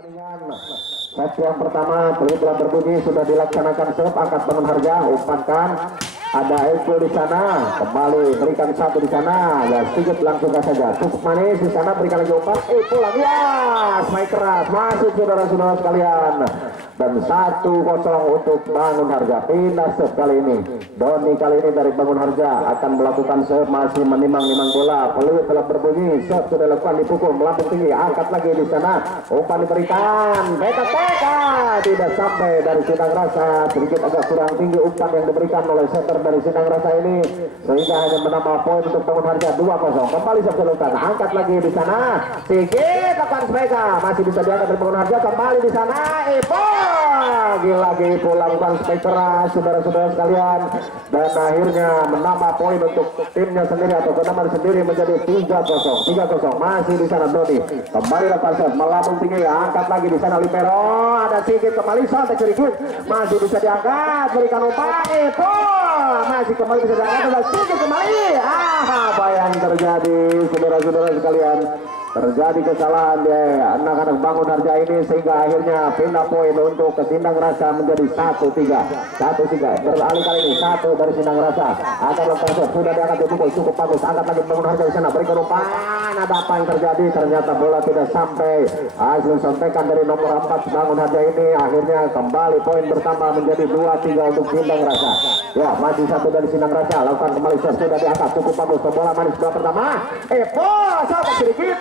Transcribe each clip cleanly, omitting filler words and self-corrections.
pertandingan. Set yang pertama telah berbunyi, sudah dilaksanakan serve, angkat bangun harga, umpankan. Ada Eko di sana, kembali berikan satu di sana, ya sedikit langsung saja, cukup manis di sana, berikan lagi umpan, pulang ya, smike keras, masuk saudara-saudara sekalian, dan 1-0 untuk Bangun Harja. Pindah serve kali ini, Doni kali ini dari Bangun Harja akan melakukan serve, masih menimang-nimang bola, peluit telah berbunyi, serve sudah dilakukan, dipukul, melambung tinggi, angkat lagi di sana, umpan diberikan, teka-teka, tidak sampai dari Sindang Rasa, sedikit agak kurang tinggi umpan yang diberikan oleh setter dari Sindang Rasa ini, sehingga hanya menambah poin untuk Bangun Harja. 2-0, kembali sebelumkan, angkat lagi di sana, sedikit lakukan mereka, masih bisa diangkat dari Bangun Harja, kembali di sana, lagi lakukan spike keras saudara-saudara sekalian, dan akhirnya menambah poin untuk timnya sendiri atau kenaman sendiri menjadi 3-0, masih di sana Doni, kembali lakukan set, melambung tinggi, angkat lagi di sana libero, ada sedikit kembali santai sedikit, masih bisa diangkat, berikan umpan, masih kembali bisa diangkat, ada sedikit kembali, apa yang terjadi saudara-saudara sekalian? Terjadi kesalahan ya anak-anak Bangun Harja ini, sehingga akhirnya pindah poin untuk ke Sindang Rasa menjadi 1-3. Beralih kali ini satu dari Sindang Rasa akan lakukan sudah diangkat, dipukul cukup bagus, angkat lagi Bangun Harja di sana, berikan umpan, ada apa yang terjadi? Ternyata bola tidak sampai, hasil sontekan dari nomor 4 Bangun Harja ini, akhirnya kembali poin bertambah menjadi 2-3 untuk Sindang Rasa. Ya, masih satu dari Sindang Rasa, lakukan kembali sudah diangkat, cukup bagus, bola manis bola pertama, sampai sedikit,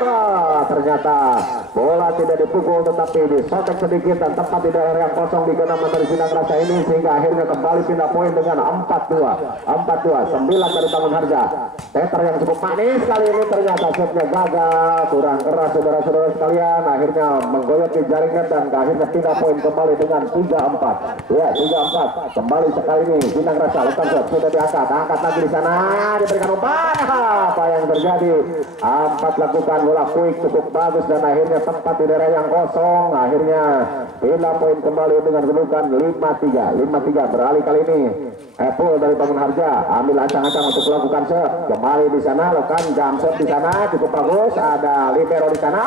ternyata bola tidak dipukul tetapi disotek sedikit dan tepat di daerah yang kosong di gawang dari Sindang Rasa ini, sehingga akhirnya kembali pindah poin dengan 4-2, 9 dari Bangun Harja. Teter yang cukup manis kali ini, ternyata setnya gagal, kurang keras saudara-saudara sekalian, akhirnya menggoyot di jaringan dan akhirnya pindah poin kembali dengan 3-4. Ya, 3-4 kembali sekali ini Sindang Rasa, lakukan sudah diangkat, angkat lagi di sana, diberikan umpan, apa yang terjadi? 4 lakukan bola quick cukup bagus dan akhirnya tempat di daerah yang kosong, akhirnya pindah poin kembali dengan kedudukan 5-3. Beralih kali ini Apple dari Bangun Harja ambil ancang-ancang untuk melakukan serve, kembali di sana lakukan jam serve di sana, cukup bagus, ada libero di sana,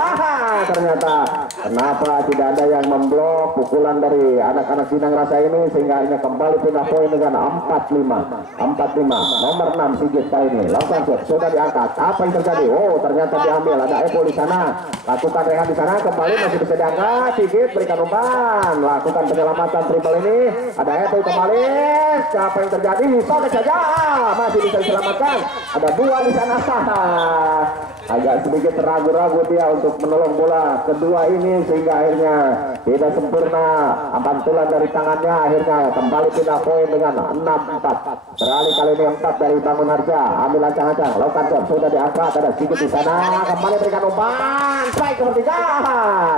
ternyata kenapa tidak ada yang memblok pukulan dari anak-anak Sindang Rasa ini, sehingga akhirnya kembali pindah poin dengan 4-5. Nomor 6 Sigit kali ini lakukan serve, sudah diangkat, apa yang terjadi? Ternyata diambil, ada Apple di sana, lakukan rehat di sana, kembali masih bisa diangkat, Sigit berikan umpan, lakukan penyelamatan triple ini, ada Apple kembali, siapa yang terjadi? Sobek saja, masih bisa diselamatkan, ada 2 di sana, agak sedikit ragu-ragu dia untuk menolong bola kedua ini, sehingga akhirnya tidak sempurna pantulan dari tangannya, akhirnya kembali pindah poin dengan 6-4. Beralih kali ini 4 dari Bangun Harja, ambil ancang-ancang, lakukan serve, sudah diangkat, ada sedikit di sana, kembali berikan umpan, strike ketiga,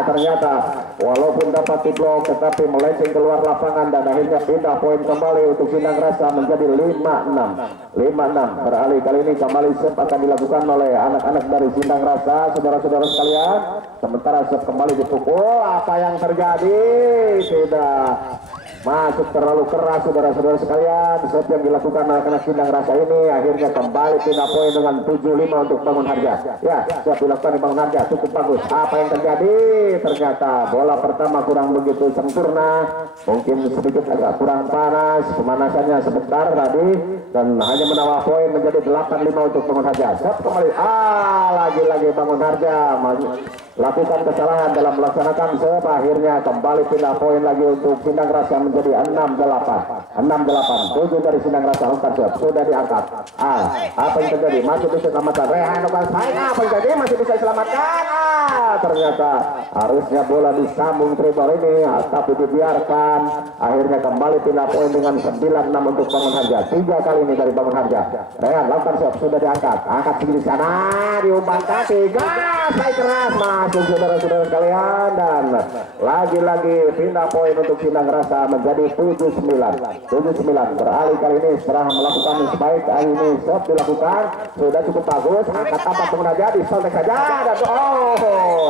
ternyata walaupun dapat diblok tetapi melenceng keluar lapangan dan akhirnya pindah poin kembali untuk Sindang Rasa menjadi 5-6. Beralih kali ini kembali serve akan dilakukan oleh anak-anak dari Sindang Rasa, saudara-saudara sekalian, sementara serve kembali dipukul, apa yang terjadi? Tidak masuk terlalu keras saudara-saudara sekalian, serve yang dilakukan anak-anak Sindang Rasa ini, akhirnya kembali pindah poin dengan 7-5 untuk Bangun Harja. Ya, siap dilakukan di Bangun Harja, cukup bagus, apa yang terjadi? Ternyata bola pertama kurang begitu sempurna, mungkin sedikit agak kurang panas, pemanasannya sebentar tadi, dan hanya menambah poin menjadi 8-5 untuk Bangun Harja. Serve kembali, lagi-lagi Bangun Harja lakukan kesalahan dalam melaksanakan serve, akhirnya kembali pindah poin lagi untuk Sindang Rasa menjadi 6-8. 7 dari Sindang Rasa, lakukan serve, sudah diangkat, apa yang terjadi? Masih bisa diselamatkan, rehan lakukan spike, apa yang terjadi? Masih bisa diselamatkan, ternyata harusnya bola disambung triple ini, tapi dibiarkan, akhirnya kembali pindah poin dengan 9-6 untuk Bangun Harja. 3 kali ini dari Bangun Harja, rehan lakukan serve, sudah diangkat, angkat tinggi di sana, diumpankan 3, spike keras, masuk saudara-saudara sekalian, dan lagi-lagi pindah poin untuk Sindang Rasa menjadi 7-9. Beralih kali ini setelah melakukan spike, kali ini serve dilakukan, sudah cukup bagus, angkat tapak pengguna jadi sontek saja, dan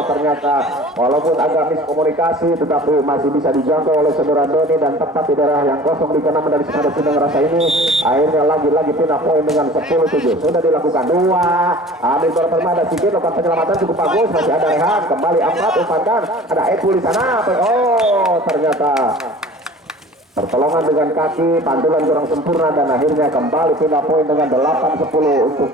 ternyata walaupun agak miskomunikasi tetapi masih bisa dijangkau oleh saudara Doni dan tepat di daerah yang kosong di kanan dari Senada Sindang Rasa ini. Akhirnya lagi-lagi pindah poin dengan 10-7. Sudah dilakukan 2. Ambil berpermada sedikit lakukan penyelamatan cukup bagus. Masih ada Rehan kembali 4 umpankan. Ada Epul di sana. Oh ternyata pertolongan dengan kaki, pantulan kurang sempurna dan akhirnya kembali pindah poin dengan 8-10 untuk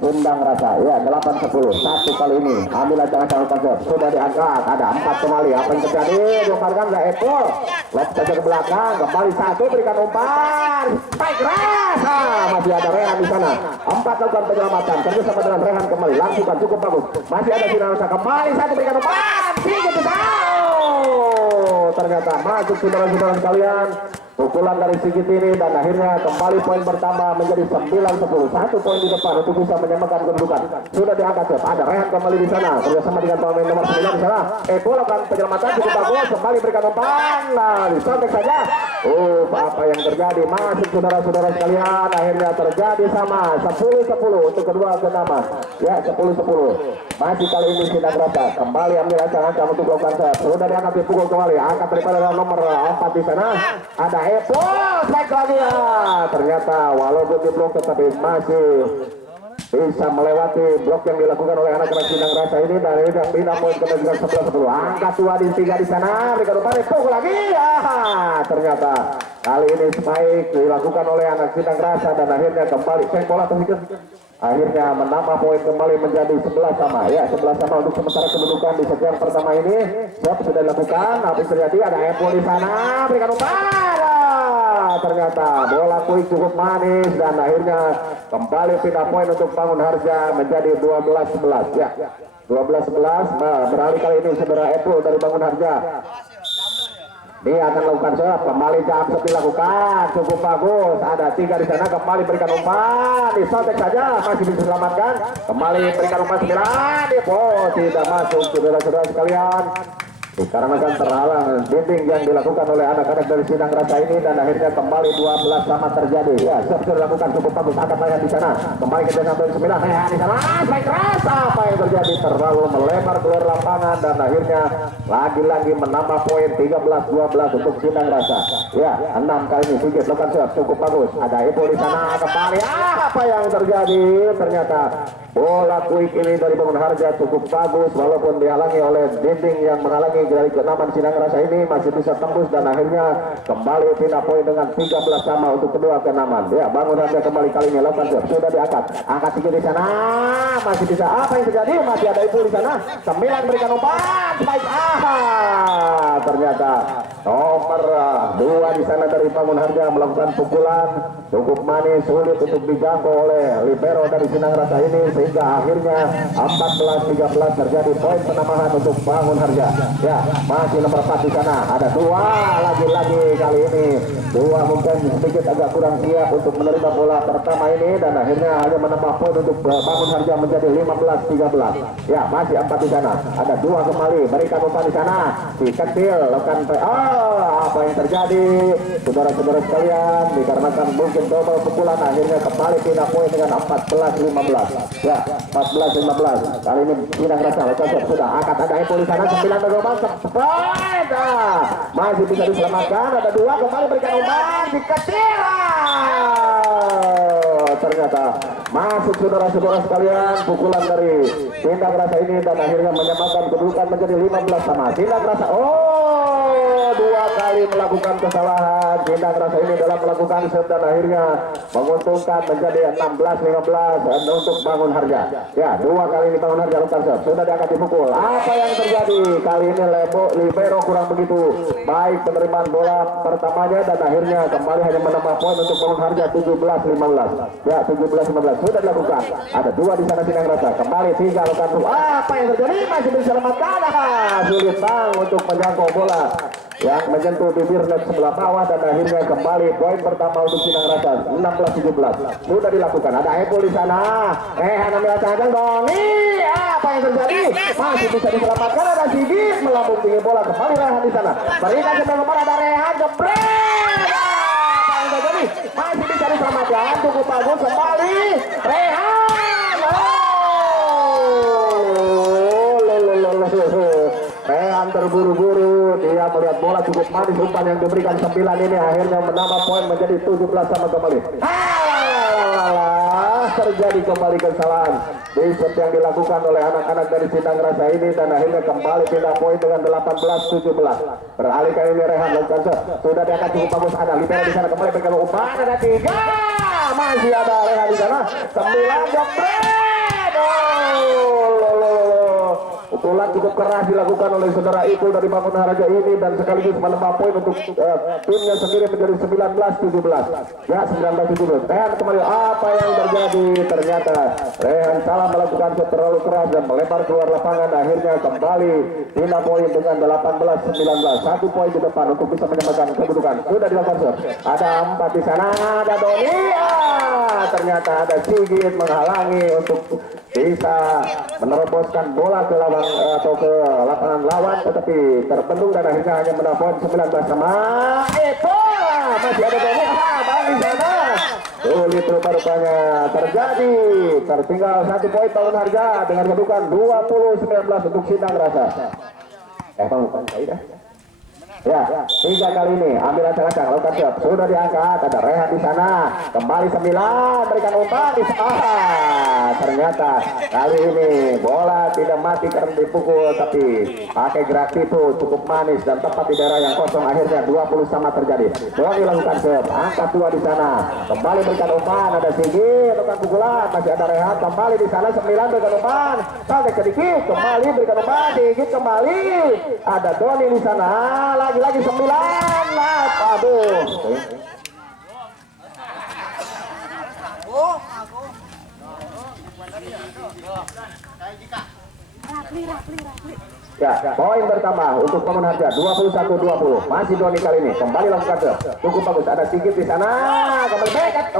Sindang Rasa. Ya 8-10. Satu kali ini ambil acara konsep sudah diangkat. Ada 4 kembali. Apa yang terjadi? Diumparkan ke Epul. Lop saja ke belakang. Kembali 1 berikan umpan. Spike Rasa. Masih ada Rehan di sana. 4 lakukan penyelamatan. Kerjasama dengan Rehan kembali. Langsungkan cukup bagus. Masih ada Sindang Rasa kembali 1 berikan umpan. 3 ternyata masuk saudara-saudara sekalian. Pukulan dari Sigit ini dan akhirnya kembali poin bertambah menjadi 9-10. 1 poin di depan untuk bisa menyamakan kedudukan. Sudah diangkat. Ada Rehan kembali di sana bersama dengan pemain nomor 9 di sana. Lakukan penyelamatan cukup bagus. Kembali berikan umpan. Nah, disobek saja. Apa yang terjadi? Masuk saudara-saudara sekalian. Akhirnya terjadi sama 10-10 untuk kedua kenaman. Ya 10-10. Masih kali ini Sindang Rasa kembali ambil ancang-ancang untuk melakukan set. Sudah diangkat dipukul kembali. Angkat daripada nomor 4 di sana. Ada Epo, strike lagi ya. Ternyata walaupun di blok tetapi masih bisa melewati blok yang dilakukan oleh anak-anak Sindang Rasa ini. Dan ini yang pindah poin ke dengan 11-10. Angkat 2 di 3 di sana. Berikan umpan pukul lagi. Ternyata kali ini spike dilakukan oleh anak Sindang Rasa dan akhirnya kembali cek bola tersikit. Akhirnya menambah poin kembali menjadi 11 sama. Ya 11 sama untuk sementara kedudukan di set yang pertama ini. Siap sudah dilakukan. Apa yang terjadi? Ada Epo di sana. Berikan umpan. Ternyata bola quick cukup manis dan akhirnya kembali pindah poin untuk Bangun Harja menjadi 12-11. Ya 12-11. Beralih kali ini saudara Epo dari Bangun Harja. Dia akan lakukan serap, kembali jam dilakukan, cukup bagus. Ada 3 di sana, kembali berikan umpan, disobek saja, masih bisa diselamatkan. Kembali berikan umpan 9, tidak masuk saudara-saudara sekalian. Dikarenakan terhalang dinding yang dilakukan oleh anak-anak dari Sindang Rasa ini dan akhirnya kembali 12 sama terjadi. Ya, sudah dilakukan cukup bagus. Angkat Rehan di sana. Kembali ke dengan 9. Rehan di sana. Baik Rasa. Apa yang terjadi? Terlalu melebar keluar lapangan dan akhirnya lagi-lagi menambah poin 13-12 untuk Sindang Rasa. Ya, 6 kali ini Sigit lakukan serve cukup bagus. Ada Ibu di sana kembali. Apa yang terjadi? Ternyata bola quick ini dari Bangun Harja cukup bagus walaupun dihalangi oleh dinding yang menghalangi dari keenaman Sindang Rasa ini masih bisa tembus dan akhirnya kembali pindah poin dengan 13 sama untuk kedua keenaman. Ya, Bangun Harja kembali kali ini lakukan serve sudah diangkat. Angkat tinggi di sana. Masih bisa. Apa yang terjadi? Masih ada Ibu di sana. 9 berikan umpan. Baik. Ternyata nomor 2 di sana dari Bangun Harja melakukan pukulan cukup manis sulit untuk dijangkau oleh libero dari Sindang Rasa ini sehingga akhirnya 14-13 terjadi poin penambahan untuk Bangun Harja. Ya, masih nomor 4 di sana. Ada 2 lagi-lagi kali ini. 2 mungkin sedikit agak kurang siap untuk menerima bola pertama ini dan akhirnya hanya menambah poin untuk Bangun Harja menjadi 15-13. Ya, masih 4 di sana. Ada 2 kembali. Berikan umpan di sana. Si kecil lakukan apa yang terjadi? Saudara-saudara sekalian, dikarenakan mungkin double pukulan akhirnya kembali pindah poin dengan 14-15. Ya, 14-15. Kali ini Sindang Rasa sudah angkat ada Epo di sana 9 berubah poin. Masih bisa diselamatkan. Ada 2 kembali berikan umpan di kecil. Ternyata masuk saudara-saudara sekalian pukulan dari Sindang Rasa ini dan akhirnya menyamakan kedudukan menjadi 15 sama. Sindang Rasa 2 kali melakukan kesalahan Sindang Rasa ini dalam melakukan set dan akhirnya menguntungkan menjadi 16-15 untuk Bangun Harja. Ya, 2 kali ini Bangun Harja lakukan set sudah diangkat dipukul. Apa yang terjadi? Kali ini libero kurang begitu baik penerimaan bola pertamanya dan akhirnya kembali hanya menambah poin untuk Bangun Harja 17-15. Ya, 17-15 sudah dilakukan. Ada 2 di sana Sindang Rasa. Kembali 3 lakukan. Apa yang terjadi? Masih bisa diselamatkan. Sulit bang untuk menjangkau bola yang menyentuh bibir net sebelah bawah dan akhirnya kembali poin pertama untuk Sindang Rasa 16-17 sudah dilakukan. Ada Epo di sana. Ambil ancang Doni. Apa yang terjadi? Masih bisa diselamatkan. Ada Sigit melambung tinggi bola kembali Rehan di sana. Berikan sebelah nomor ada Rehan jebret. Apa yang terjadi? Masih bisa diselamatkan. Cukup bagus kembali Rehan. cukup manis umpan yang diberikan 9 ini akhirnya menambah poin menjadi 17 sama kembali. Terjadi kembali kesalahan di set yang dilakukan oleh anak-anak dari Sindang Rasa ini dan akhirnya kembali pindah poin dengan 18-17. Beralih kali ini Rehan lakukan set, sudah diangkat cukup bagus, ada libero di sana kembali berikan umpan, ada 3, masih ada Rehan di sana, 9 jebret. Pukulan cukup keras dilakukan oleh saudara Ipul dari Bangun Haraja ini dan sekaligus menambah poin untuk timnya sendiri menjadi 19-17. Ya 19-17. Rehan kembali, apa yang terjadi? Ternyata Rehan salah melakukan set terlalu keras dan melebar keluar lapangan. Akhirnya kembali pindah poin dengan 18-19. 1 poin di depan untuk bisa menyamakan kedudukan. Sudah dilakukan set. Ada 4 di sana, ada Doni. Ternyata ada Sigit menghalangi untuk bisa meneroboskan bola ke lapangan lawan, tetapi terbendung dan akhirnya hanya mendapat poin 19 sama masih ada Doni. Bang di sana sulit rupa-rupanya terjadi, tertinggal 1 poin Bangun Harja dengan kedudukan 20-19 untuk Sindang Rasa. Bukan dah. Ya, 3 kali ini ambil acak-acak lakukan siap, sudah diangkat, ada Rehan di sana, kembali 9 berikan umpan di ternyata kali ini bola tidak mati karena dipukul tapi pakai gerak tipu cukup manis dan tepat di daerah yang kosong. Akhirnya 20 sama terjadi. Bola dilakukan siap, angkat 2 di sana, kembali berikan umpan, ada Sigit lakukan pukulan, masih ada Rehan kembali di sana 9 berikan umpan, sampai sedikit kembali berikan umpan, Sigit kembali, ada Doni di sana lagi 9. Aduh. Ya, poin pertama untuk Bangun Harja 21-20. Masih Doni kali ini kembali lakukan cukup bagus, ada Sigit di sana kembali back.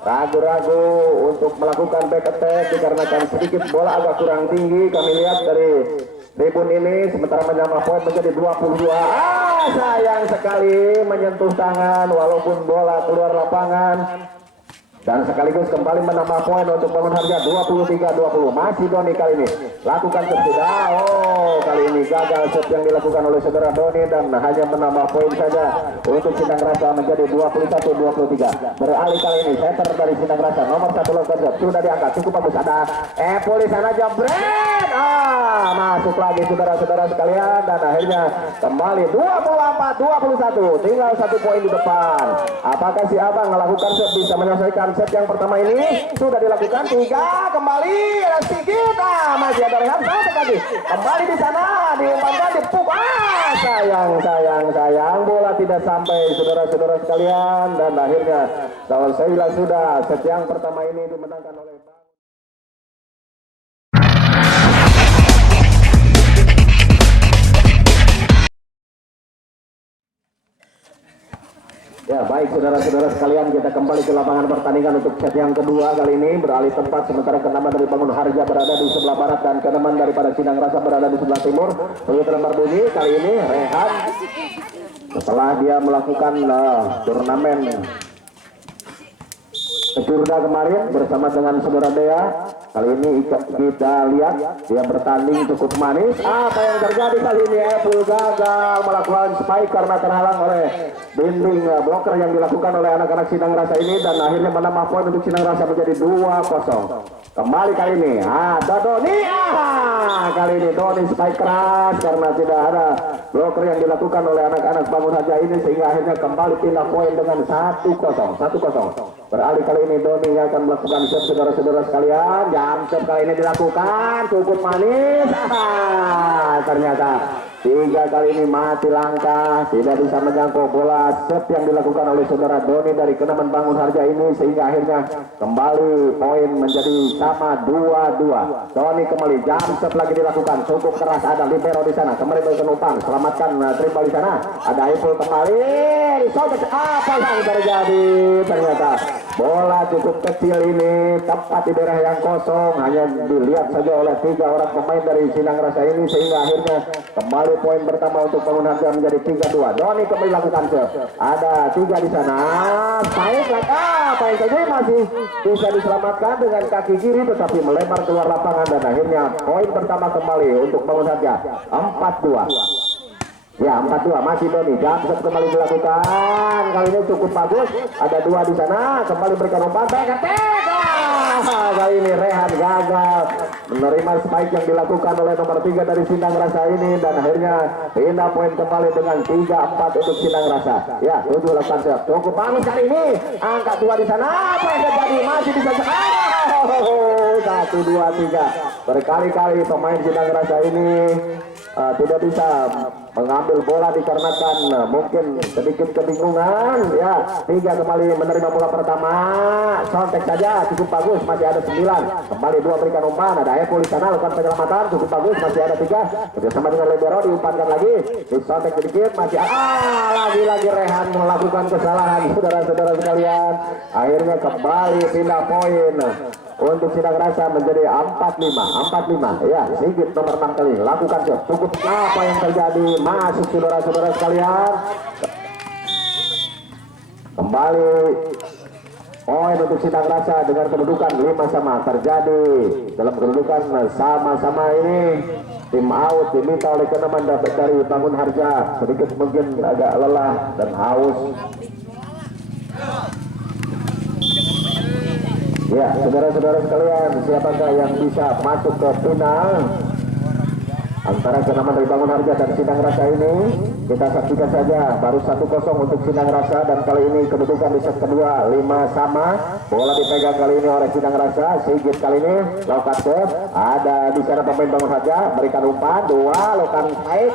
Ragu-ragu untuk melakukan back attack dikarenakan sedikit bola agak kurang tinggi. Kami lihat dari tribun ini, sementara menambah poin menjadi 22. Sayang sekali menyentuh tangan walaupun bola keluar lapangan. Dan sekaligus kembali menambah poin untuk Bangun Harja 23-20. Masih Doni kali ini lakukan sudah. Kali ini gagal set yang dilakukan oleh saudara Doni dan hanya menambah poin saja untuk Sindang Rasa menjadi 21-23. Beralih kali ini setter dari Sindang Rasa nomor 1 lakukan set, sudah diangkat cukup bagus, ada Epul di sana jebret. Masuk lagi saudara-saudara sekalian dan akhirnya kembali 24-21. Tinggal 1 poin di depan. Apakah si Abang melakukan set bisa menyelesaikan set yang pertama ini? Sudah dilakukan 3, kembali ada Sigit, masih ada Rehan sampai lagi kembali di sana diumpankan dipuk. Sayang bola tidak sampai saudara-saudara sekalian dan akhirnya selesai sudah set yang pertama ini dimenangkan oleh Ya baik saudara-saudara sekalian, kita kembali ke lapangan pertandingan untuk set yang kedua. Kali ini beralih tempat, sementara ke-6 dari Bangun Harja berada di sebelah barat dan ke-6 daripada Sindang Rasa berada di sebelah timur. Begitu lembar bunyi kali ini Rehan setelah dia melakukan turnamen Kecurda kemarin bersama dengan saudara Dea. Kali ini kita lihat dia bertanding cukup manis. Apa yang terjadi kali ini? Epul gagal melakukan spike karena terhalang oleh dinding blocker yang dilakukan oleh anak-anak Sindang Rasa ini dan akhirnya menambah poin untuk Sindang Rasa menjadi 2-0. Kembali kali ini ada Doni. Kali ini Doni spike keras karena tidak ada blocker yang dilakukan oleh anak-anak Bangun Harja ini sehingga akhirnya kembali pindah poin dengan 1-0. Beralih kali ini Doni akan melakukan set saudara-saudara sekalian. Jam set kali ini dilakukan cukup manis. Ternyata 3 kali ini mati langkah, tidak bisa menjangkau bola set yang dilakukan oleh saudara Doni dari Kenaman Bangun Harja ini sehingga akhirnya kembali poin menjadi sama 2-2. Doni kembali, jam set lagi dilakukan cukup keras, ada libero di sana kembali berkenupang, selamatkan triple di sana, ada Ipul kembali disobek. Apa yang terjadi? Ternyata bola cukup kecil ini tepat di daerah yang kosong, hanya dilihat saja oleh 3 orang pemain dari Sindang Rasa ini sehingga akhirnya kembali poin pertama untuk Bangun Harja menjadi 3-2. Doni kembali lakukan ada 3 di sana. Baik saja masih bisa diselamatkan dengan kaki kiri tetapi melebar keluar lapangan dan akhirnya poin pertama kembali untuk Bangun Harja 4-2. Ya 4-2 masih Doni, jump shot kembali dilakukan, kali ini cukup bagus, ada 2 di sana, kembali berikan umpan, kali ini Rehan gagal menerima spike yang dilakukan oleh nomor 3 dari Sindang Rasa ini, dan akhirnya pindah poin kembali dengan 3-4 untuk Sindang Rasa. Ya 7 lakukan shot, cukup bagus kali ini, angkat 2 di sana, apa yang terjadi, masih bisa 1, 2, 3, berkali-kali pemain Sindang Rasa ini tidak bisa mengambil bola dikarenakan mungkin sedikit kebingungan. Ya 3 kembali menerima bola pertama, sontek saja cukup bagus, masih ada 9, kembali 2 berikan umpan, ada Epul di sana lakukan penyelamatan cukup bagus, masih ada 3 bersama dengan Libero, diumpankan lagi, disontek sedikit, masih lagi-lagi Rehan melakukan kesalahan. Saudara-saudara sekalian, akhirnya kembali pindah poin untuk Sindang Rasa menjadi 4-5. Ya Sigit nomor 6 kali lakukan shot, cukup apa yang terjadi, masuk saudara-saudara sekalian, kembali poin untuk Sindang Rasa dengan kedudukan 5-5 terjadi dalam kedudukan sama-sama ini. Tim out diminta oleh Kenaman dari Bangun Harja, sedikit mungkin agak lelah dan haus. Ya saudara-saudara sekalian, siapakah yang bisa masuk ke final antara Kenaman dari Bangun Harja dan Sindang Rasa ini? Kita saksikan saja, baru 1-0 untuk Sindang Rasa, dan kali ini kedudukan di set kedua 5 sama. Bola dipegang kali ini oleh Sindang Rasa, Sigit kali ini lakukan serve, ada di sana pemain Bangun Harja berikan umpan 2, lakukan naik,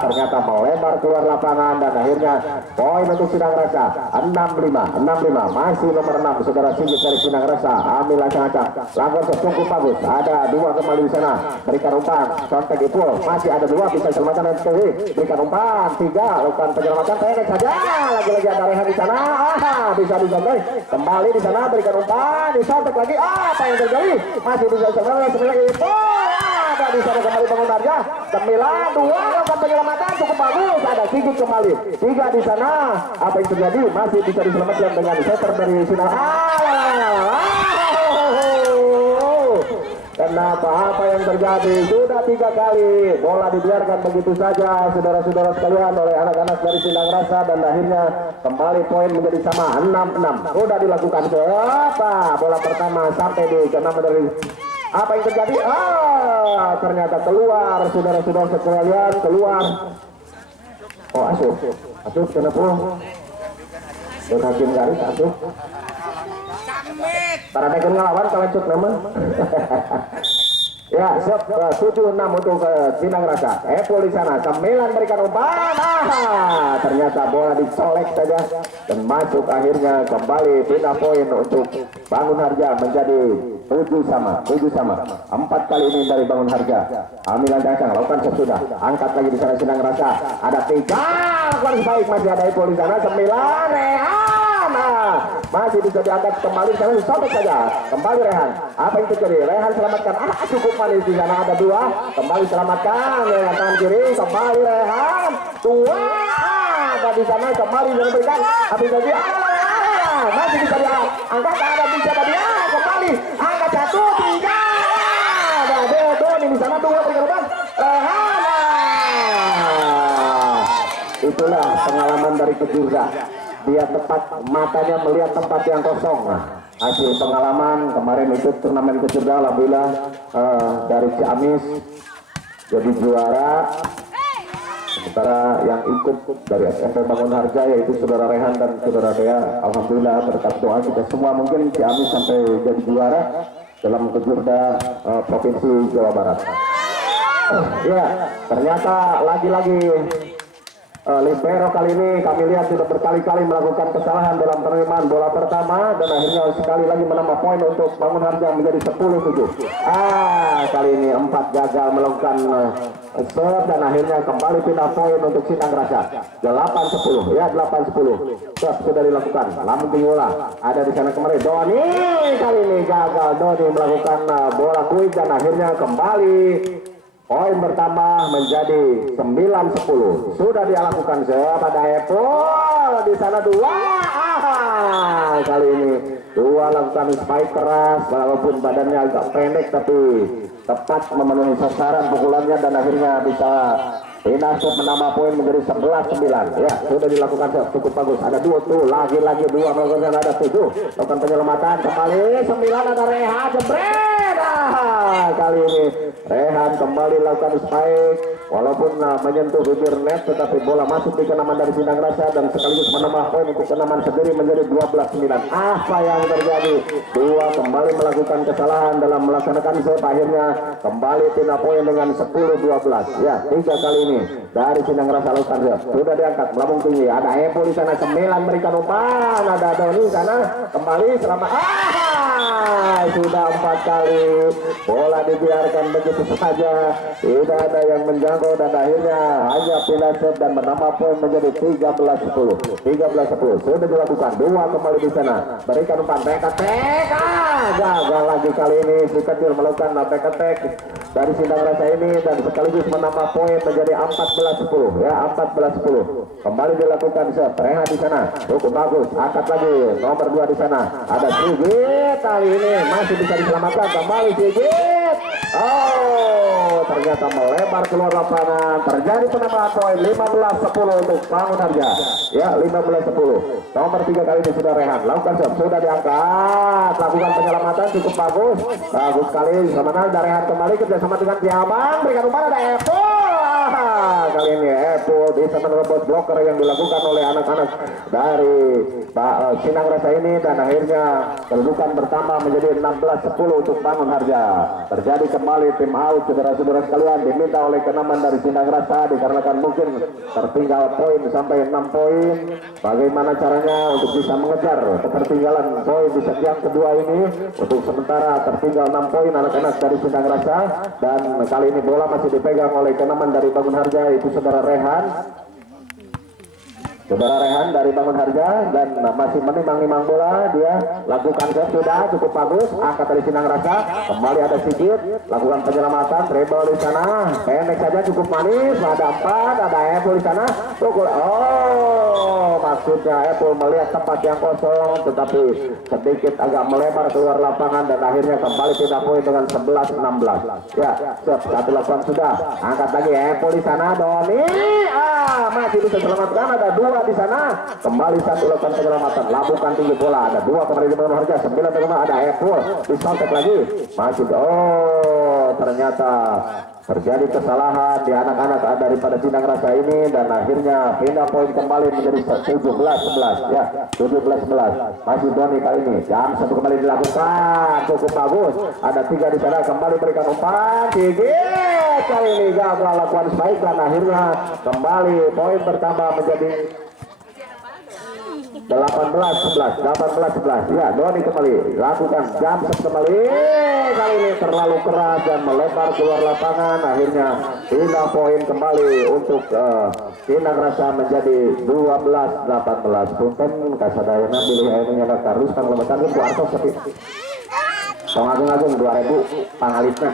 ternyata melebar keluar lapangan, dan akhirnya poin untuk Sindang Rasa 6-5, masih nomor 6 saudara Sigit dari Sindang Rasa, ambil acak-acak, lakukan serve cukup bagus, ada 2 kembali di sana, berikan umpan, kontak itu masih ada 2, bisa selamatkan MTV, berikan umpan 3, lakukan penyelamatan, pendek saja, lagi-lagi ada Rehan di sana, bisa disontek, kembali di sana berikan umpan, disontek lagi, apa yang terjadi, masih bisa selamatkan 9 itu, ada di sana kembali Bangun Harja, 9-2, lakukan penyelamatan cukup bagus, ada Sigit kembali, 3 di sana, apa yang terjadi, masih bisa diselamatkan dengan setter dari Sinar. Kenapa, apa yang terjadi, sudah 3 kali bola dibiarkan begitu saja saudara-saudara sekalian oleh anak-anak dari Sindang Rasa, dan akhirnya kembali poin menjadi sama 6-6. Sudah dilakukan apa, bola pertama sampai di ke-6 dari, apa yang terjadi, ternyata keluar saudara-saudara sekalian, keluar. Oh asup kenapa hakim garis asup para tekan ngelawan kalau cuk nama. Ya siap, 7-6 untuk Sindang Rasa. Epul di sana, 9 berikan umpan, ternyata bola dicolek saja dan masuk, akhirnya kembali pindah poin untuk Bangun Harja menjadi 7 sama. 4 kali ini dari Bangun Harja. Amilan Dasang lakukan sesudah, angkat lagi di sana Sindang Rasa, ada 3, lakukan sebaik, masih ada Epul di sana, 9, Rehan, masih bisa diangkat kembali di sana, sobek saja, kembali Rehan, apa yang terjadi, Rehan selamatkan, cukup manis di sana, ada 2, kembali selamatkan, Rehan tangan kiri, kembali Rehan, 2, ada di sana, kembali diberikan, apa yang terjadi, masih bisa diangkat, ada bisa tadi, kembali, angkat 1, 3, ada Doni di sana, 2 berikan Rehan, itulah pengalaman dari Kejurda. Dia tepat matanya melihat tempat yang kosong. Hasil pengalaman kemarin itu turnamen Kejurda, alhamdulillah dari Ciamis jadi juara. Sementara yang ikut dari SMP Bangun Harja yaitu saudara Rehan dan saudara Dea, alhamdulillah berkat doa kita semua mungkin Ciamis sampai jadi juara dalam Kejurda Provinsi Jawa Barat. Ya, ternyata lagi-lagi Libero kali ini kami lihat sudah berkali-kali melakukan kesalahan dalam penerimaan bola pertama, dan akhirnya sekali lagi menambah poin untuk Bangun Harja menjadi 10-7. Kali ini 4 gagal melakukan serve, dan akhirnya kembali pindah poin untuk Sindang Rasa 8-10. Ya 8-10. Serve sudah dilakukan, namun bola ada di sana kemarin Doni, kali ini gagal Doni melakukan bola kuik, dan akhirnya kembali poin pertama menjadi 9-10. Sudah dilakukan pada Epul di sana 2. Kali ini 2 lakukan spike keras, walaupun badannya agak pendek tapi tepat memenuhi sasaran pukulannya, dan akhirnya bisa Pindah set menambah poin menjadi 11-9. Ya, sudah dilakukan set, cukup bagus. Ada 2 tuh, lagi-lagi 2 melakukan, ada 7. Lakukan penyelamatan kembali 9, ada Rehan jebret. Kali ini Rehan kembali lakukan spike walaupun menyentuh bibir net, tetapi bola masuk di kenaman dari Sindang Rasa dan sekaligus menambah poin untuk kenaman sendiri menjadi 12-9. Apa yang terjadi? Dua kembali melakukan kesalahan dalam melaksanakan set, akhirnya kembali pindah poin dengan 10-12. Ya, 3 kali ini dari Sindang Rasa lakukan set. Sudah diangkat melambung tinggi. Ada Epo di sana 9 berikan umpan. Ada Doni di sana kembali selamat. Sudah 4 kali bola dibiarkan begitu saja, tidak ada yang menjangkau dan akhirnya hanya pindah set dan menambah poin menjadi 13-10. 13-10 sudah dilakukan. 2 kembali di sana berikan umpan tek-tek. Gagal lagi kali ini si kecil melakukan tek-tek dari Sindang Rasa ini dan sekaligus menambah poin menjadi 14-10. Ya, 14-10 kembali dilakukan set. Rehan di sana cukup bagus, angkat lagi nomor 2 di sana ada Sigit, kali ini masih bisa diselamatkan kembali Sigit. Oh, ternyata melebar keluar lapangan. Terjadi penambahan poin 15-10 untuk Bangun Harja. Ya, 15-10. Nomor 3 kali ini sudah Rehan lakukan set, sudah diangkat, lakukan penyelamatan cukup bagus. Bagus sekali semangat dari Rehan kembali kerjasama dengan Tiabang, berikan umpan ada Epo. Kali ini Epo bisa menerobos blocker yang dilakukan oleh anak-anak dari Sindang Rasa ini dan akhirnya kedudukan bertambah menjadi 16-10 untuk Bangun Harja. Terjadi kembali tim out, saudara-saudara sekalian, diminta oleh kenaman dari Sindang Rasa dikarenakan mungkin tertinggal poin sampai 6 poin. Bagaimana caranya untuk bisa mengejar ketertinggalan poin di set yang kedua ini? Untuk sementara tertinggal 6 poin anak-anak dari Sindang Rasa dan kali ini bola masih dipegang oleh kenaman dari Bangun Harja, itu saudara Rehan. Saudara Rehan dari Bangun Harja dan masih menimang-nimang bola, dia lakukan set sudah cukup bagus, angkat dari Sindang Rasa, kembali ada Sigit, lakukan penyelamatan, treble di sana, pendek saja cukup manis, ada 4, ada Apple di sana, pukul, oh maksudnya Apple melihat tempat yang kosong, tetapi sedikit agak melebar keluar lapangan dan akhirnya kembali pindah poin dengan 11-16. Ya, set satu lakukan sudah, angkat lagi Apple di sana, Doni, masih bisa selamatkan, ada 2 di sana, kembali satu lakukan penyelamatan, labukan tinggi bola, ada 2 kembali di Bangun Harja, 9 ada Apple, disontek lagi, masih, oh ternyata terjadi kesalahan di anak-anak daripada Sindang Rasa ini dan akhirnya pindah poin kembali menjadi 17-11. Ya, 17-11 masih Doni kali ini, jam 1 kembali dilakukan, cukup bagus, ada 3 di sana, kembali berikan umpan Sigit, kali ini gagal lakukan spike dan akhirnya kembali poin bertambah menjadi 18-11. Ya, Doni kembali lakukan jam kembali, kali ini terlalu keras dan melebar keluar lapangan, akhirnya pindah poin kembali untuk Sindang Rasa menjadi 12-18. Punten kasadayana pilih ayeuna nya terus panglebetan ku artos tapi tong agung-agung 2000 pangalitna.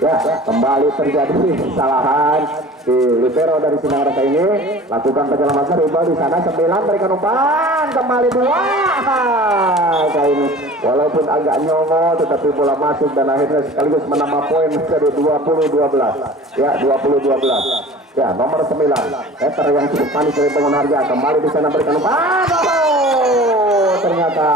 Ya, kembali terjadi kesalahan di libero dari Sindang Rasa ini, lakukan penyelamatan riba di sana 9 berikan umpan kembali 2. Kali ini walaupun agak nyongo tetapi bola masuk dan akhirnya sekaligus menambah poin menjadi 20-12. Ya, 20-12. Ya, nomor 9 meter yang cukup manis dari Bangun Harja kembali di sana berikan umpan. Oh, ternyata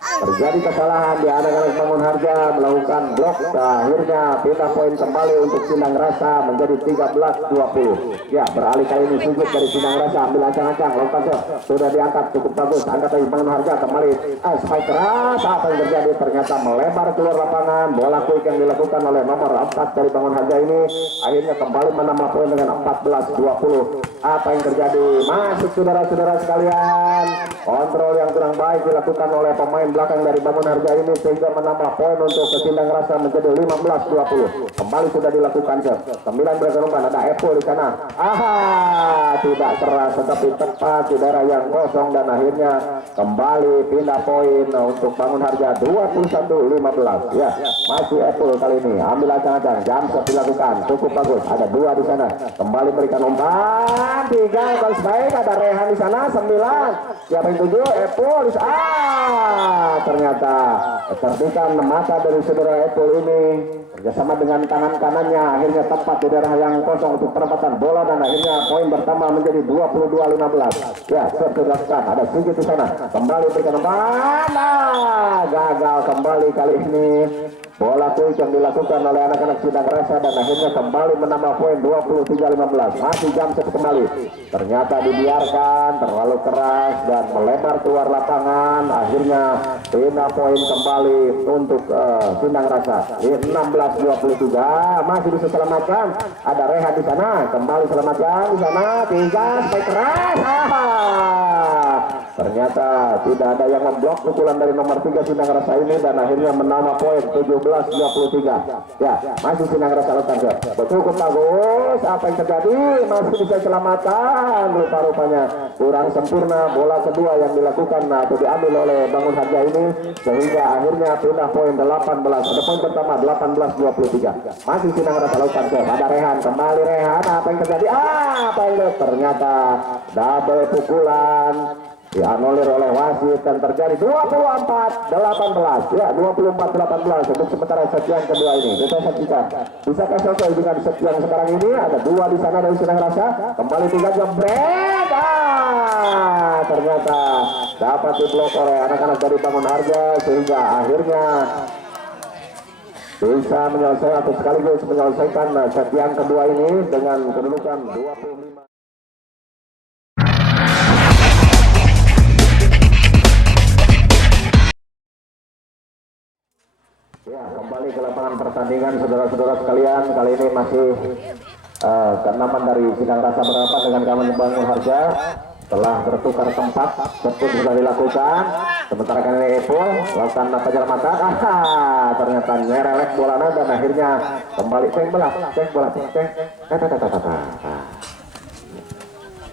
terjadi kesalahan di anak-anak Bangun Harja melakukan blok, akhirnya pindah poin kembali untuk Sindang Rasa menjadi 13-20. Ya, beralih kali ini Sigit dari Sindang Rasa, ambil ancang-ancang, lakukan sudah diangkat cukup bagus, angkat dari Bangun Harja kembali, spike keras, apa yang terjadi? Ternyata melebar keluar lapangan, bola quick yang dilakukan oleh nomor 4 dari Bangun Harja ini, akhirnya kembali menambah poin dengan 14-20. Apa yang terjadi? Masuk saudara-saudara sekalian, kontrol yang kurang baik dilakukan oleh pemain belakang dari Bangun Harja ini sehingga menambah poin untuk Sindang Rasa menjadi 15-20. Kembali sudah dilakukan set. 9 berikan umpan, ada Apple di sana. Tidak keras tetapi tepat saudara yang kosong dan akhirnya kembali pindah poin untuk Bangun Harja 21-15. Ya, masih Apple kali ini. Ambil ancang-ancang, jam set dilakukan. Cukup bagus. Ada 2 di sana. Kembali berikan umpan. 3 bagus baik, ada Rehan di sana 9. Siapa yang 7? Epul ternyata kecerdikan mata dari saudara Epul ini kerjasama dengan tangan kanannya akhirnya tepat di daerah yang kosong untuk penempatan bola dan akhirnya poin pertama menjadi 22-15. Ya, dilakukan ada Sigit di sana kembali berikan mana gagal kembali kali ini. Bola quick yang dilakukan oleh anak-anak Sindang Rasa dan akhirnya kembali menambah poin 23-15. Masih jam set kembali. Ternyata dibiarkan terlalu keras dan melebar keluar lapangan. Akhirnya pindah poin kembali untuk Sindang Rasa. 16-23 masih bisa selamatkan. Ada Reha di sana kembali selamatkan di sana 3 spike keras. Ternyata tidak ada yang memblok pukulan dari nomor 3 Sindang Rasa ini dan akhirnya menambah poin 17-23. Ya, masih Sindang Rasa lakukan cukup bagus. Apa yang terjadi? Masih bisa selamatkan. Rupa-rupanya kurang sempurna bola kedua yang dilakukan atau diambil oleh Bangun Harja ini sehingga akhirnya pindah poin 18. Ada poin pertama 18-23. Masih Sindang Rasa lakukan ada Rehan kembali Rehan. Apa yang terjadi? Apa yang ternyata double pukulan dianulir oleh wasit dan terjadi 24-18 ya 24-18 untuk sementara set yang kedua ini. Kita saksikan bisakah selesai dengan set yang sekarang ini. Ada 2 di sana dari Sindang Rasa kembali 3 jebret. Ternyata dapat diblok oleh anak-anak dari Bangun Harja sehingga akhirnya bisa menyelesaikan atau sekaligus menyelesaikan set yang kedua ini dengan kedudukan 25. Ya, kembali ke lapangan pertandingan saudara-saudara sekalian. Kali ini masih keenaman dari Sindang Rasa berhadapan dengan kawan Bangun Harja. Setelah bertukar tempat, betul sudah dilakukan. Sementara kali ini Epul lakukan pajar mata. Ternyata nyerelek bola dan akhirnya kembali cek bola.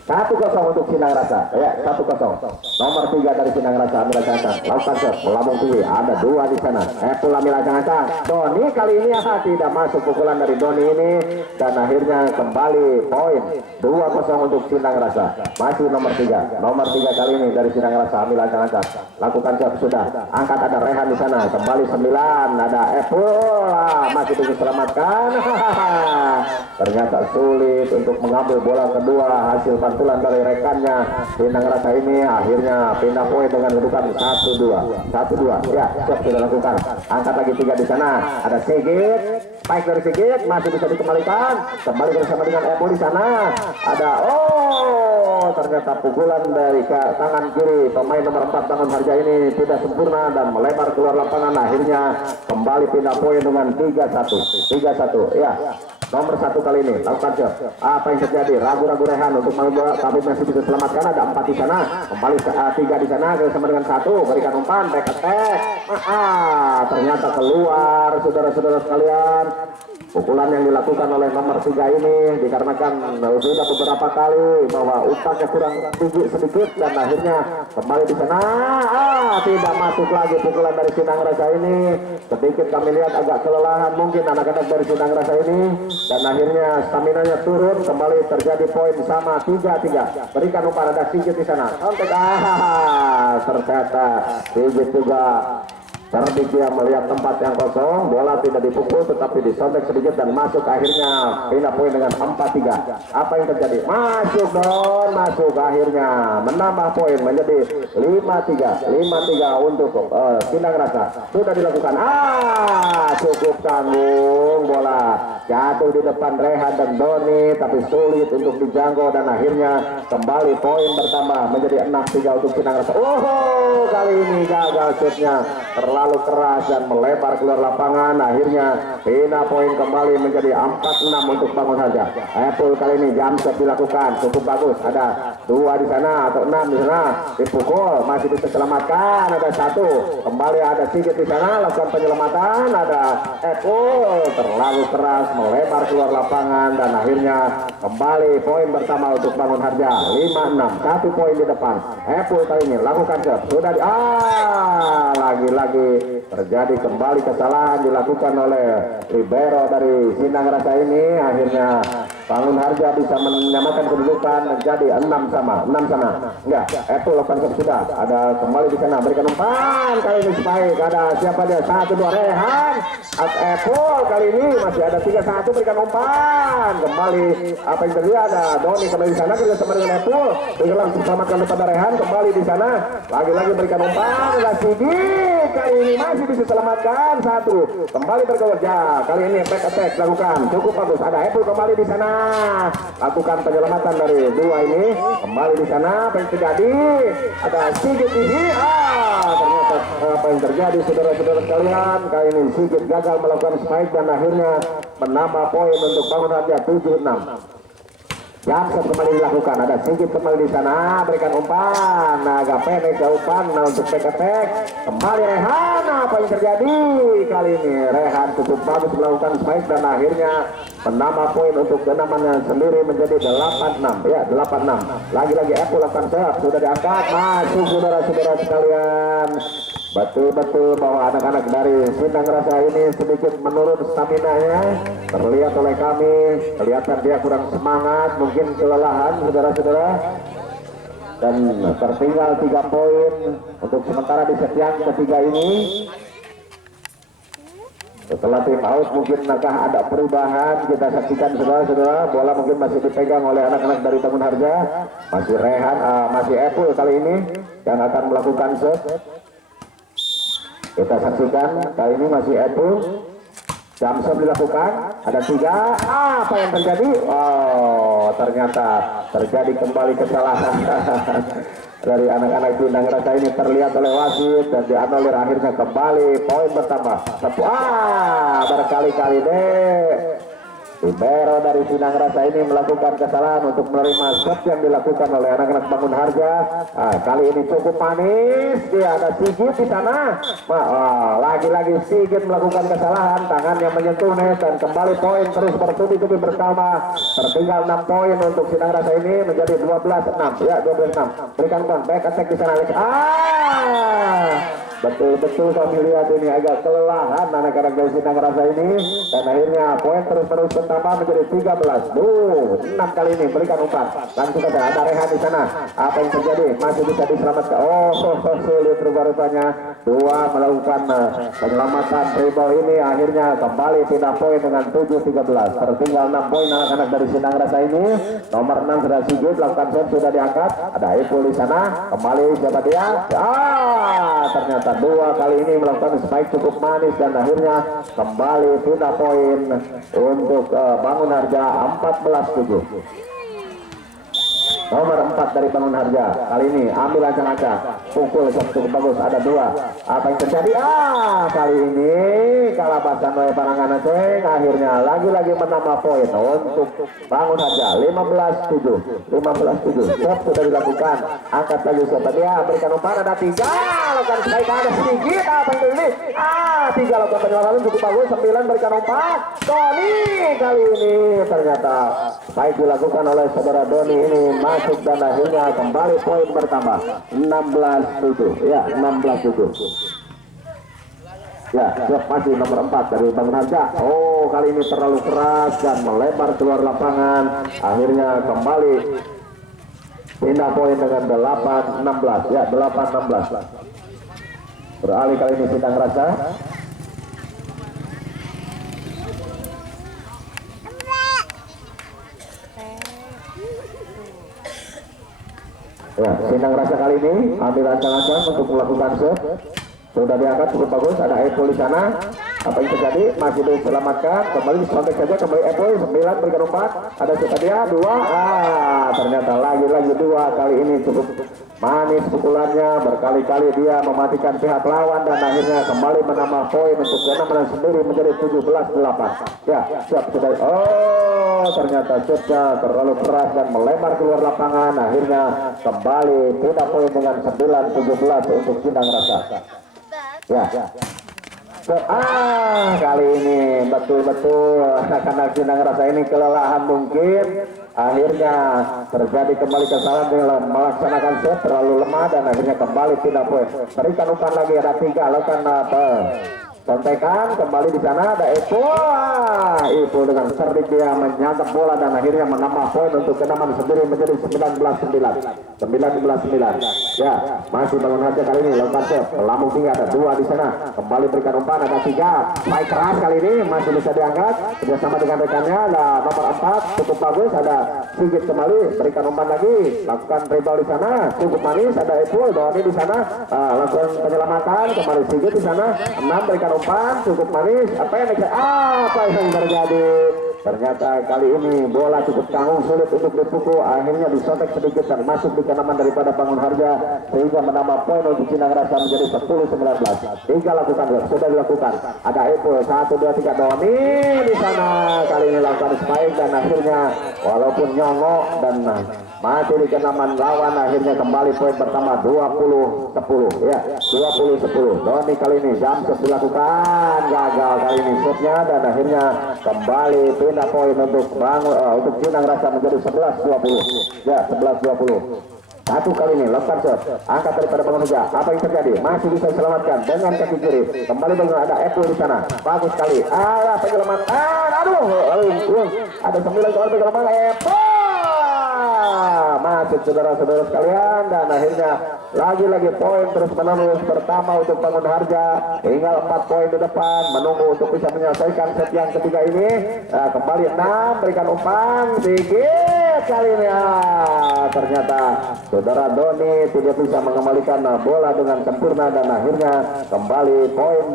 1-0 untuk Sindang Rasa. Ya, 1-0. Nomor 3 dari Sindang Rasa ambil ancang-ancang. Lakukan shot, melambung tinggi. Ada 2 di sana. Epul ambil ancang-ancang. Doni kali ini tidak masuk pukulan dari Doni ini dan akhirnya kembali poin 2-0 untuk Sindang Rasa. Masih nomor 3. Nomor 3 kali ini dari Sindang Rasa ambil ancang-ancang. Lakukan shot sudah. Angkat ada Rehan di sana. Kembali 9. Ada Epul. Masih bisa selamatkan. Ternyata sulit untuk mengambil bola kedua. Hasil pantulan dari rekannya Sindang Rasa ini akhirnya pindah poin dengan kedudukan 1-2 ya. Siap sudah lakukan. Angkat lagi 3 di sana. Ada Sigit, baik dari Sigit masih bisa dikembalikan. Kembali bersama dengan Epul di sana. Ada ternyata pukulan dari tangan kiri pemain nomor 4 Bangun Harja ini tidak sempurna dan melebar keluar lapangan. Akhirnya kembali pindah poin dengan 3-1 ya. Nomor 1 kali ini lakukan shot. Apa yang terjadi? Ragu-ragu Rehan untuk mengambil tapi masih bisa selamatkan. Ada 4 di sana. Kembali 3 di sana bersama dengan 1. Berikan umpan, back attack. Ternyata keluar saudara-saudara sekalian. Pukulan yang dilakukan oleh nomor 3 ini dikarenakan sudah beberapa kali bahwa umpannya kurang tinggi sedikit dan akhirnya kembali di sana. Tidak masuk lagi pukulan dari Sindang Rasa ini. Sedikit kami lihat agak kelelahan mungkin anak-anak dari Sindang Rasa ini dan akhirnya staminanya turun. Kembali terjadi poin sama 3-3. Berikan umpan ada Sigit di sana. Kontek ternyata Sigit juga cerdik dia melihat tempat yang kosong, bola tidak dipukul tetapi disontek sedikit dan masuk akhirnya pindah poin dengan 4-3. Apa yang terjadi? Masuk akhirnya menambah poin menjadi 5-3 untuk Sindang Rasa. Sudah dilakukan. Cukup tanggung, bola jatuh di depan Rehan dan Doni tapi sulit untuk dijangkau dan akhirnya kembali poin bertambah menjadi 6-3 untuk Sindang Rasa. Kali ini gagal shootnya terlalu keras dan melebar keluar lapangan. Akhirnya pindah poin kembali menjadi 4-6 untuk Bangun Harja. Epul kali ini jam set dilakukan cukup bagus. Ada 2 di sana atau 6 di sana dipukul masih bisa selamatkan. Ada 1 kembali ada Sigit di sana lakukan penyelamatan. Ada Epul terlalu keras melebar keluar lapangan dan akhirnya kembali poin pertama untuk Bangun Harja 5-6 1 poin di depan. Epul kali ini lakukan shot sudah lagi-lagi terjadi kembali kesalahan dilakukan oleh libero dari Sindang Rasa ini. Akhirnya Bangun Harja bisa menyamakan kedudukan menjadi 6 sama. Enggak, Apple lakukan sudah. Ada kembali di sana berikan umpan kali ini Spike. Ada siapa dia? 1-2 Rehan. Apple kali ini masih ada 3-1 berikan umpan. Kembali apa yang terjadi? Ada Doni kembali di sana kerjasama dengan Apple. Langsung selamatkan kepada Rehan kembali di sana. Lagi-lagi berikan umpan. Ada Sigi kali ini masih bisa selamatkan 1. Kembali berkerja. Kali ini back attack lakukan cukup bagus. Ada Apple kembali di sana. Lakukan penyelamatan dari 2 ini kembali di sana. Apa yang terjadi? Ada Sigit ini. Ternyata apa yang terjadi saudara-saudara sekalian, kali ini Sigit gagal melakukan spike dan akhirnya menambah poin untuk Bangun Harja 7-6. Jamset kembali dilakukan, ada Sigit kembali di sana, berikan umpan, agak pendek ke umpan, untuk back attack, kembali Rehan, apa yang terjadi? Kali ini Rehan cukup bagus melakukan spike dan akhirnya menambah poin untuk kenamannya sendiri menjadi 8-6, ya 8-6. Lagi-lagi Apple akan serve, sudah diangkat, masuk saudara-saudara sekalian. Betul-betul bahwa anak-anak dari Sindang Rasa ini sedikit menurun stamina-nya. Terlihat oleh kami, kelihatan dia kurang semangat, mungkin kelelahan saudara-saudara. Dan tertinggal 3 poin untuk sementara di set yang ketiga ini. Setelah tim out mungkin ada perubahan, kita saksikan saudara-saudara. Bola mungkin masih dipegang oleh anak-anak dari Bangun Harja. Masih Rehan, masih Apple kali ini yang akan melakukan set. Kita saksikan kali ini masih Apple. Jamset dilakukan, ada 3. Apa yang terjadi? Oh, ternyata terjadi kembali kesalahan dari anak-anak Sindang Rasa ini, terlihat oleh wasit dan dianulir. Akhirnya kembali poin bertambah. Berkali-kali deh libero dari Sindang Rasa ini melakukan kesalahan untuk menerima shot yang dilakukan oleh anak-anak Bangun Harja. Kali ini cukup manis, dia ada Sigit di sana. Lagi-lagi Sigit melakukan kesalahan, tangannya menyentuh net dan kembali poin terus bertubi-tubi bersama. Tertinggal 6 poin untuk Sindang Rasa ini menjadi 12-6, ya 12-6. Berikan back attack di sana. Betul-betul kami lihat ini agak kelelahan anak-anak dari Sindang Rasa ini dan akhirnya poin terus-terus bertambah menjadi 13. 6 kali ini berikan umpan. Langsung ada Rehan di sana. Apa yang terjadi? Masih bisa diselamatkan. Sulit rupa-rupanya. 2 melakukan penyelamatan dribble ini akhirnya kembali pindah poin dengan 7-13. Tertinggal 6 poin anak-anak dari Sindang Rasa ini. Nomor 6 sudah Sigit lakukan set, sudah diangkat. Ada Ipul di sana. Kembali siapa dia? Ternyata 2 kali ini melakukan spike cukup manis dan akhirnya kembali pindah poin untuk Bangun Harja 14-7. Nomor 4 dari Bangun Harja kali ini ambil acak-acak, pukul cukup bagus, ada 2. Apa yang terjadi? Kali ini kalabasan oleh Parangan Aceh, akhirnya lagi-lagi menambah poin untuk Bangun Harja 15-7. 15-7. Stop sudah dilakukan, angkat lagi siapa dia, berikan umpan, ada 3, lakukan strike, ada sedikit, apa yang terjadi? 3 lakukan penyelamatan cukup bagus, 9 berikan umpan, Doni kali ini ternyata baik dilakukan oleh saudara Doni ini masuk dan akhirnya kembali poin bertambah 16-7, ya 16-7. Ya, siap masih nomor 4 dari Bangun Harja. Kali ini terlalu keras dan melebar keluar lapangan, akhirnya kembali pindah poin dengan 8-16, ya 8-16. Beralih kali ini Sindang Rasa. Ya, Sindang Rasa kali ini ambil ancang-ancang untuk melakukan set. Sudah diangkat cukup bagus, ada Apple di sana. Apa yang terjadi? Masih diselamatkan, kembali disontek saja, kembali Apple 9 berikan umpan. Ada siapa dia? 2. Ternyata lagi-lagi 2 kali ini cukup manis pukulannya, berkali-kali dia mematikan pihak lawan dan akhirnya kembali menambah poin untuk kenaman sendiri menjadi 17-8. Ya, siap sudah. Ternyata shotnya terlalu keras dan melebar keluar lapangan, akhirnya kembali pindah poin dengan 9-17 untuk Sindang Rasa. Ya. Kali ini betul-betul anak-anak Sindang Rasa ini kelelahan mungkin, akhirnya terjadi kembali kesalahan dalam melaksanakan set, terlalu lemah dan akhirnya kembali pindah poin. Berikan umpan lagi, ada 3, lakukan Kontekan kembali di sana ada Ipo dengan cerdik dia menyantap bola dan akhirnya menambah poin untuk Kenaman sendiri menjadi 19-9. Ya, masih Bangun Harja kali ini lompat shot melambung tinggi, ada 2 di sana. Kembali berikan umpan, ada 3. Baik keras kali ini masih bisa diangkat kerjasama dengan rekannya. Ada nomor 4 cukup bagus, ada Sigit kembali berikan umpan lagi, lakukan dribble di sana cukup manis, ada Ipo Doni di sana lakukan penyelamatan kembali Sigit di sana 6 berikan umpan cukup manis. Apa yang terjadi? Ternyata kali ini bola cukup tanggung, sulit untuk dipukul, akhirnya disotek sedikit dan masuk di Kenaman daripada Bangun Harja sehingga menambah poin untuk Cinang Rasa menjadi 10-19. 3 lakukan, sudah dilakukan. Ada Epul 1, 2, 3 Doni di sana kali ini lakukan spike dan akhirnya walaupun nyongok dan mati di Kenaman lawan, akhirnya kembali poin pertama 20-10 ya, 20-10. Doni kali ini jam shot dilakukan, gagal kali ini shotnya dan akhirnya kembali pindah poin untuk untuk Cinang Rasa menjadi 11-20 ya, 11-20. Satu kali ini lepas shot angkat daripada Bangun Harja. Apa yang terjadi? Masih bisa diselamatkan dengan kaki kiri. Kembali dengan ada Apple di sana. Bagus sekali. Penyelamatan. Ada 9 soal penyelamatan Apple. Masuk saudara-saudara sekalian dan akhirnya lagi-lagi poin terus menerus pertama untuk Bangun Harja, tinggal 4 poin di depan menunggu untuk bisa menyelesaikan set yang ketiga ini. Kembali 6 berikan umpan sedikit kali ini ternyata saudara Doni tidak bisa mengembalikan bola dengan sempurna dan akhirnya kembali poin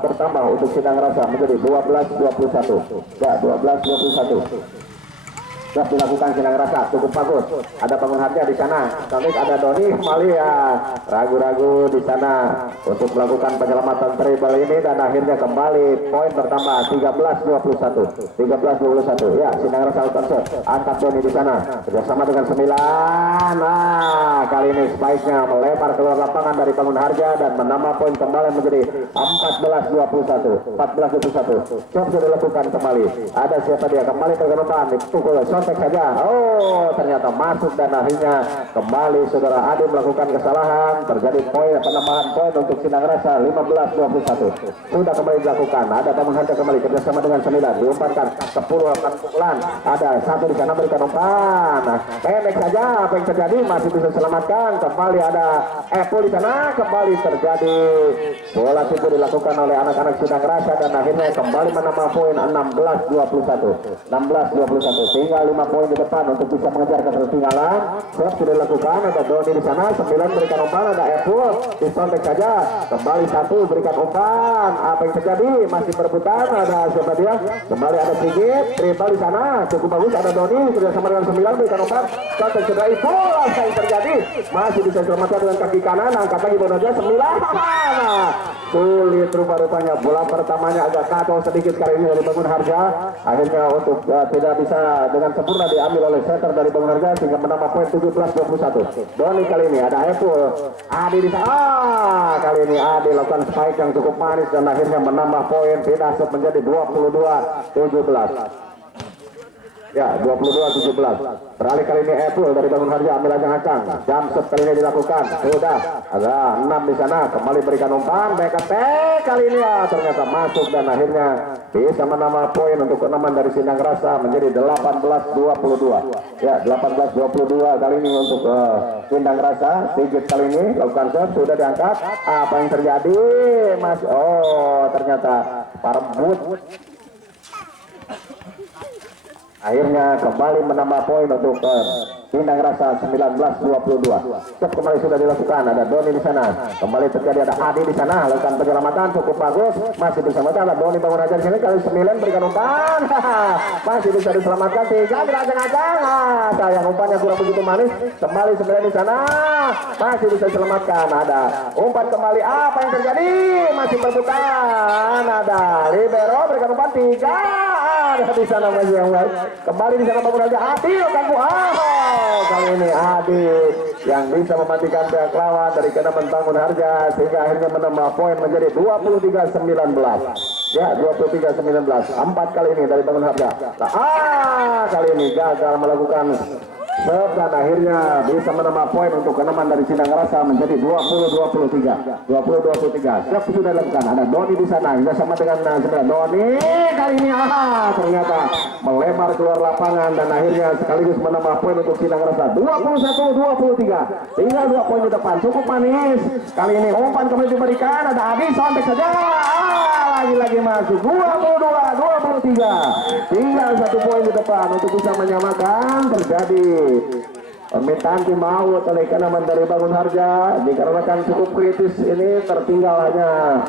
bertambah untuk Cinang Rasa menjadi 12-21 ya, 12-21. Sudah dilakukan Cinang Rasa cukup bagus. Ada Bangun Harja di sana. Sampai ada Doni kembali ya. Ragu-ragu di sana untuk melakukan penyelamatan dribble ini dan akhirnya kembali poin bertambah 13-21. 13-21 ya. Cinang Rasa lakukan shot. Angkat Doni di sana. Kerjasama dengan 9. Kali ini spike-nya melebar keluar lapangan dari Bangun Harja dan menambah poin kembali menjadi 14-21. 14-21. Shot sudah dilakukan kembali. Ada siapa dia? Kembali ke depan. Dipukul kontek saja. Ternyata masuk dan akhirnya kembali saudara Adi melakukan kesalahan, terjadi poin penambahan poin untuk Cinang Rasa 15-21. Sudah kembali dilakukan. Ada Bangun Harja kembali kerjasama dengan 9 diumpankan 10 akan pukulan. Ada 1 di sana berikan umpan. Pendek saja. Apa yang terjadi? Masih bisa selamatkan. Kembali ada Apple di sana. Kembali terjadi bola tipu dilakukan oleh anak-anak Cinang Rasa dan akhirnya kembali menambah poin 16-21. 16-21 sehingga 5 poin di depan untuk bisa mengejar ketertinggalan. Shot sudah dilakukan, ada Doni di sana, 9 berikan umpan, ada Apple disontek saja, kembali 1 berikan umpan. Apa yang terjadi? Masih berebutan, ada siapa dia? Kembali ada Sigit, dribble di sana, cukup bagus, ada Doni kerjasama dengan 9 berikan umpan. Shot sudah itu, apa yang terjadi? Masih bisa selamatkan dengan kaki kanan, angkat lagi bola aja 9. Sulit rupa-rupanya, bola pertamanya agak kacau sedikit kali ini dari Bangun Harja. Akhirnya untuk tidak bisa dengan sempurna diambil oleh setter dari Bangun Harja sehingga menambah poin 17-21. Doni kali ini ada Apple, Adi di sana. Kali ini Adi lakukan spike yang cukup manis dan akhirnya menambah poin pindah set menjadi 22-17. Ya, 22-17. Beralih kali ini Apple dari Bangun Harja ambil ancang-ancang. Jam shot kali ini dilakukan. Sudah ada 6 di sana. Kembali berikan umpan. BKT kali ini ternyata masuk dan akhirnya bisa menambah poin untuk Kenaman dari Cinang Rasa menjadi 18-22. Ya, 18-22 kali ini untuk Cinang Rasa. Sigit kali ini lakukan shot sudah diangkat. Apa yang terjadi? Ternyata parebut. Akhirnya kembali menambah poin untuk Cinang Rasa 19-22. Shot kembali sudah dilakukan. Ada Doni di sana. Kembali terjadi ada Adi di sana. Lakukan penyelamatan cukup bagus. Masih bisa menang. Ada Doni Bangun Harja di sini kali 9 berikan umpan. Masih bisa diselamatkan 3 beracang-acang. Sayang umpannya kurang begitu manis. Kembali 9 di sana. Masih bisa diselamatkan. Ada umpan kembali. Apa yang terjadi? Masih berputar. Ada libero berikan umpan 3. Ada di sana masih yang baik. Kembali di sana Bangun Harja. Adi kali ini Adi yang bisa mematikan pihak lawan dari Kenaman Bangun Harja sehingga akhirnya menambah poin menjadi 23-19. Ya, 23-19. 4 kali ini dari Bangun Harja. Kali ini gagal melakukan dan akhirnya bisa menambah poin untuk kenaman dari Sindang Rasa menjadi 20-23. 20-23. Siap sudah dilakukan. Ada Doni di sana. Bisa sama dengan saudara Doni. Kali ini ternyata melebar keluar lapangan dan akhirnya sekaligus menambah poin untuk Sindang Rasa. 21-23. Tinggal 2 poin di depan. Cukup manis. Kali ini umpan kembali diberikan. Ada Adi sontek saja. Lagi-lagi masuk. 22-23. Tinggal 1 poin di depan untuk bisa menyamakan. Terjadi permintaan tim out oleh kenaman dari Bangun Harja dikarenakan cukup kritis ini tertinggal hanya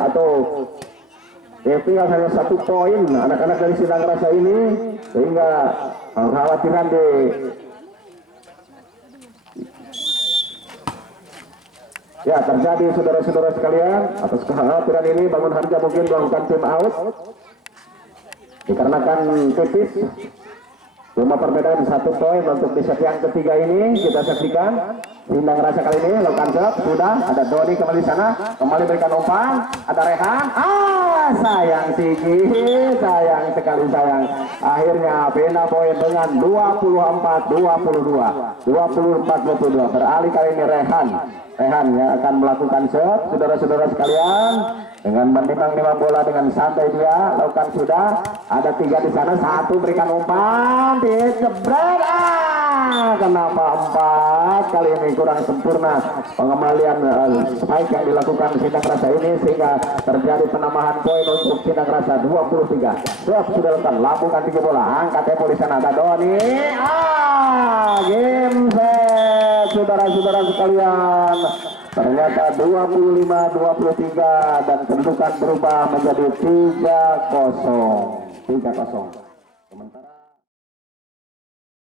tinggal hanya 1 poin anak-anak dari Sindang Rasa ini sehingga kekhawatiran terjadi saudara-saudara sekalian. Atas kekhawatiran ini Bangun Harja mungkin melakukan tim out dikarenakan tipis. Cuma perbedaan 1 poin untuk di set yang ketiga ini kita saksikan. Sindang Rasa kali ini lakukan set sudah ada Doni kembali di sana, kembali berikan umpan, ada Rehan. Sayang tinggi, sayang sekali sayang. Akhirnya bina poin dengan 24-22 beralih kali ini Rehan yang akan melakukan set. Saudara-saudara sekalian, dengan menimbang-nimbang bola dengan santai dia lakukan sudah ada 3 di sana, 1 berikan umpan dijebret. Kenapa 4 kali ini kurang sempurna pengembalian spike yang dilakukan Sindang Rasa ini sehingga terjadi penambahan poin untuk Sindang Rasa 23. Sudah lepas lambungkan 3 bola, angkat tempo di sana ada Doni. Game set saudara-saudara sekalian. Ternyata 25-23 dan kedudukan berubah menjadi 3-0.